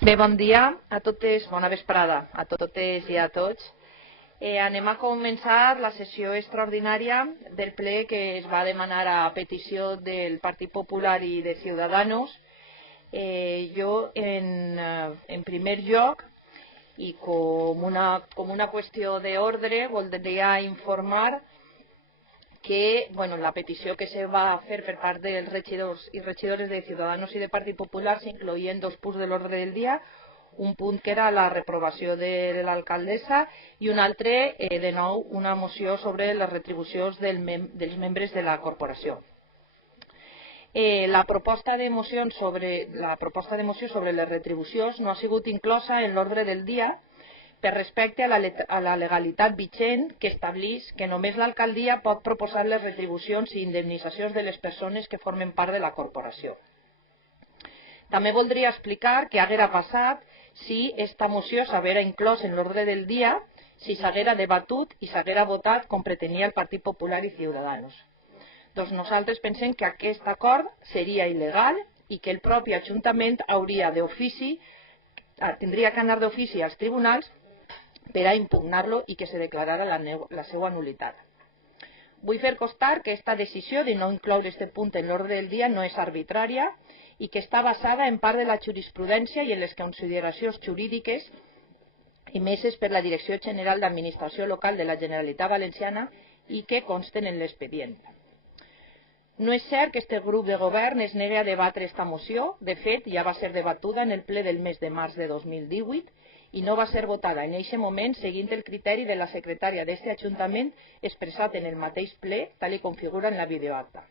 Bé, bon dia a totes, bona vesprada a totes i a tots. Anem a començar la sessió extraordinària del ple que es va demanar a petició del Partit Popular i de Ciudadanos. Jo, en primer lloc, i com una qüestió d'ordre, voldria informar que la petició que se va fer per part dels regidors i regidores de Ciudadanos i de Partit Popular s'incloïen dos punts de l'ordre del dia, un punt que era la reprovació de l'alcaldessa i un altre, de nou, una moció sobre les retribucions dels membres de la corporació. La proposta de moció sobre les retribucions no ha sigut inclosa en l'ordre del dia per respecte a la legalitat vigent que estableix que només l'alcaldia pot proposar les retribucions i indemnitzacions de les persones que formen part de la corporació. També voldria explicar què haguera passat si aquesta moció s'haguera inclòs en l'ordre del dia, si s'haguera debatut i s'haguera votat com pretenia el Partit Popular i Ciudadanos. Doncs nosaltres pensem que aquest acord seria il·legal i que el propi Ajuntament tindria que anar d'ofici als tribunals per a impugnar-lo i que se declarara la seva nul·litat. Vull fer constar que aquesta decisió de no incloure aquest punt en l'ordre del dia no és arbitrària i que està basada en part de la jurisprudència i en les consideracions jurídiques emeses per la Direcció General d'Administració Local de la Generalitat Valenciana i que consten en l'expedient. No és cert que aquest grup de govern es negui a debatre aquesta moció. De fet, ja va ser debatuda en el ple del mes de març de 2018 i no va ser votada en aquest moment seguint el criteri de la secretària d'aquest Ajuntament expressat en el mateix ple, tal com figura en la videoacta.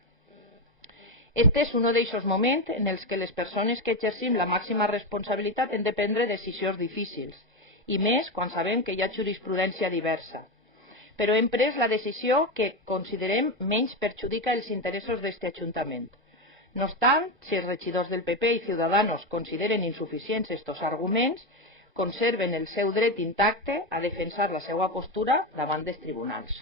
Este és un d'aquests moments en els que les persones que exercim la màxima responsabilitat hem de prendre decisions difícils, i més quan sabem que hi ha jurisprudència diversa. Però hem pres la decisió que considerem menys perjudica els interessos d'aquest Ajuntament. No obstant, si els regidors del PP i Ciudadanos consideren insuficients aquests arguments, conserven el seu dret intacte a defensar la seva postura davant dels tribunals.